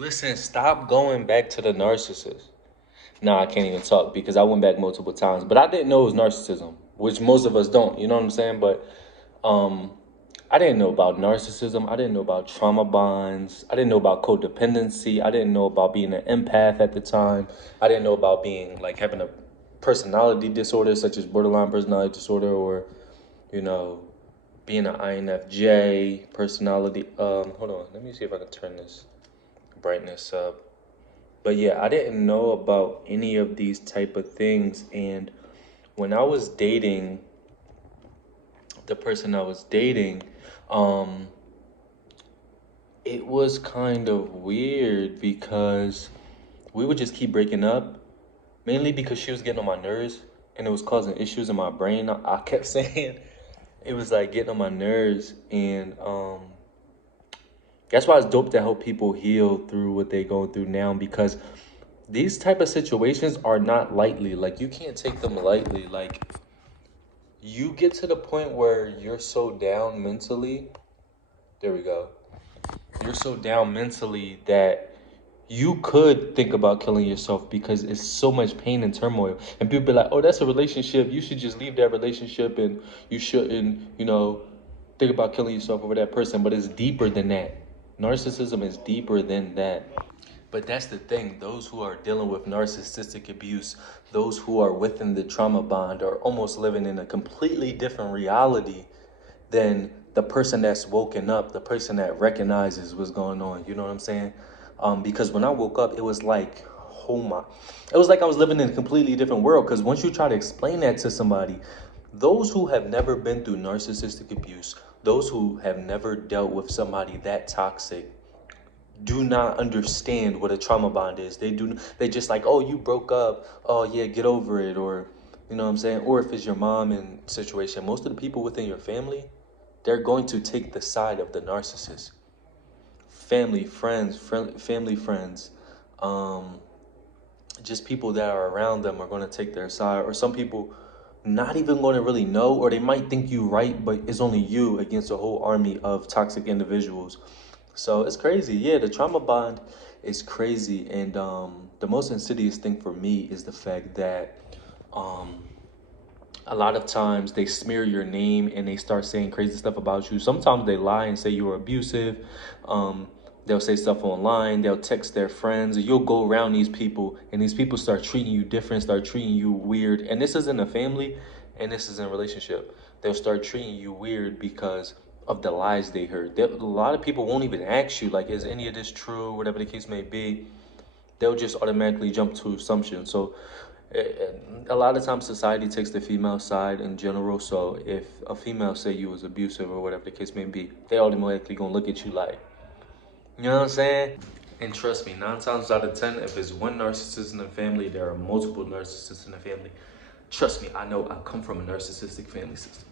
Listen, stop going back to the narcissist. Nah, I can't even talk because I went back multiple times, but I didn't know it was narcissism, which most of us don't. You know what I'm saying? But um, I didn't know about narcissism. I didn't know about trauma bonds. I didn't know about codependency. I didn't know about being an empath at the time. I didn't know about being like having a personality disorder such as borderline personality disorder, or you know, being an INFJ personality. Hold on, let me see if I can turn this brightness up. But yeah, I didn't know about any of these type of things. And when I was dating the person I was dating, um, it was kind of weird because we would just keep breaking up, mainly because she was getting on my nerves and it was causing issues in my brain. I kept saying it was like getting on my nerves, and that's why it's dope to help people heal through what they go through now, because these type of situations are not lightly. Like, you can't take them lightly. Like, you get to the point where you're so down mentally. There we go. You're so down mentally that you could think about killing yourself because it's so much pain and turmoil. And people be like, oh, that's a relationship. You should just leave that relationship and you shouldn't, think about killing yourself over that person. But it's deeper than that. Narcissism is deeper than that. But that's the thing. Those who are dealing with narcissistic abuse, those who are within the trauma bond, are almost living in a completely different reality than the person that's woken up, the person that recognizes what's going on. You know what I'm saying? Because when I woke up, it was like, oh my, it was like I was living in a completely different world. Because once you try to explain that to somebody, those who have never been through narcissistic abuse, those who have never dealt with somebody that toxic, do not understand what a trauma bond is. They just like, oh, you broke up. Oh yeah, get over it. Or, you know what I'm saying? Or if it's your mom and situation, most of the people within your family, they're going to take the side of the narcissist. Family friends, um, just people that are around them are going to take their side. Or some people not even going to really know, or they might think you right, but it's only you against a whole army of toxic individuals. So it's crazy. Yeah, the trauma bond is crazy. And the most insidious thing for me is the fact that um, a lot of times they smear your name and they start saying crazy stuff about you. Sometimes they lie and say you were abusive. Um, they'll say stuff online. They'll text their friends. You'll go around these people, and these people start treating you different, start treating you weird. And this isn't a family, and this isn't a relationship. They'll start treating you weird because of the lies they heard. A lot of people won't even ask you, like, is any of this true, whatever the case may be. They'll just automatically jump to assumptions. So a lot of times society takes the female side in general. So if a female say you was abusive or whatever the case may be, they automatically gonna look at you like, you know what I'm saying? And trust me, 9 times out of 10, if it's one narcissist in the family, there are multiple narcissists in the family. Trust me, I know. I come from a narcissistic family system.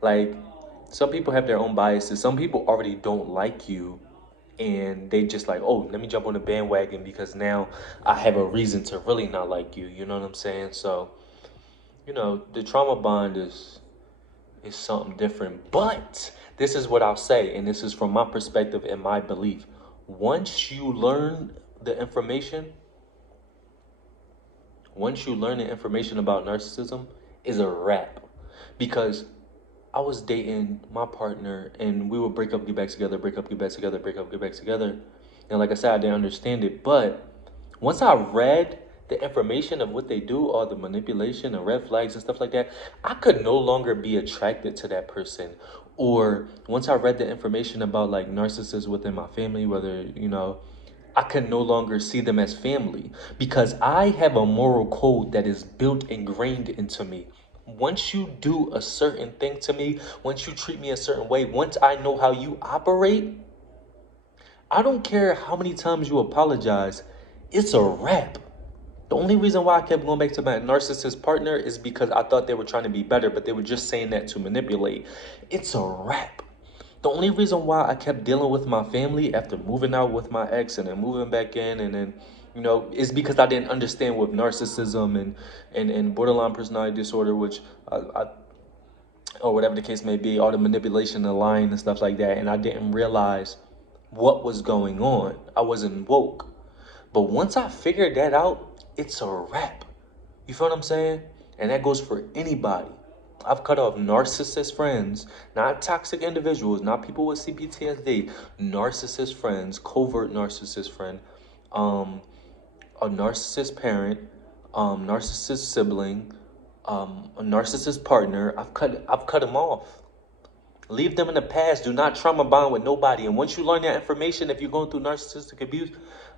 Like, some people have their own biases. Some people already don't like you, and they just like, oh, let me jump on the bandwagon because now I have a reason to really not like you. You know what I'm saying? So, the trauma bond is something different. But this is what I'll say, and this is from my perspective and my belief. Once you learn the information, about narcissism, is a wrap. Because I was dating my partner and we would break up, get back together, break up, get back together, break up, get back together. And like I said, I didn't understand it. But once I read the information of what they do, all the manipulation and red flags and stuff like that, I could no longer be attracted to that person. Or once I read the information about like narcissists within my family, whether, I can no longer see them as family because I have a moral code that is built ingrained into me. Once you do a certain thing to me, once you treat me a certain way, once I know how you operate, I don't care how many times you apologize, it's a wrap. The only reason why I kept going back to my narcissist partner is because I thought they were trying to be better, but they were just saying that to manipulate. It's a wrap. The only reason why I kept dealing with my family after moving out with my ex and then moving back in and then, is because I didn't understand with narcissism and borderline personality disorder, which or whatever the case may be, all the manipulation, the lying and stuff like that. And I didn't realize what was going on. I wasn't woke. But once I figured that out, it's a wrap. You feel what I'm saying? And that goes for anybody. I've cut off narcissist friends, not toxic individuals, not people with CPTSD, narcissist friends, covert narcissist friend, um, a narcissist parent, narcissist sibling, a narcissist partner. I've cut them off. Leave them in the past. Do not trauma bond with nobody. And once you learn that information, if you're going through narcissistic abuse,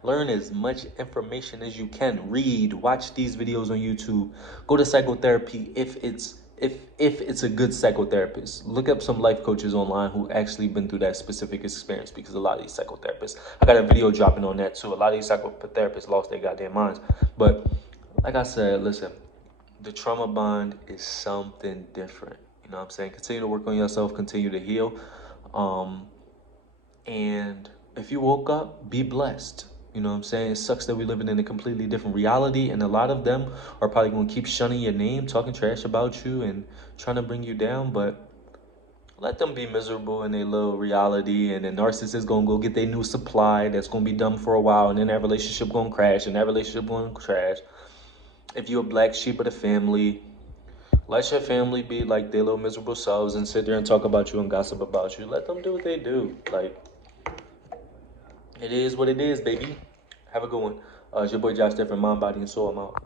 learn as much information as you can. Read, watch these videos on YouTube. Go to psychotherapy if it's a good psychotherapist. Look up some life coaches online who actually been through that specific experience, because a lot of these psychotherapists, I got a video dropping on that too. A lot of these psychotherapists lost their goddamn minds. But like I said, listen, the trauma bond is something different. You know what I'm saying? Continue to work on yourself, continue to heal. Um, and if you woke up, be blessed. You know what I'm saying? It sucks that we're living in a completely different reality, and a lot of them are probably going to keep shunning your name, talking trash about you, and trying to bring you down. But let them be miserable in their little reality, and the narcissist going to go get their new supply that's going to be dumb for a while, and then that relationship going to crash, and that relationship going to crash. If you're a black sheep of the family, let your family be like their little miserable selves and sit there and talk about you and gossip about you. Let them do what they do. Like, it is what it is, baby. Have a good one. It's your boy Josh Different, Mind, Body, and Soul. I'm out.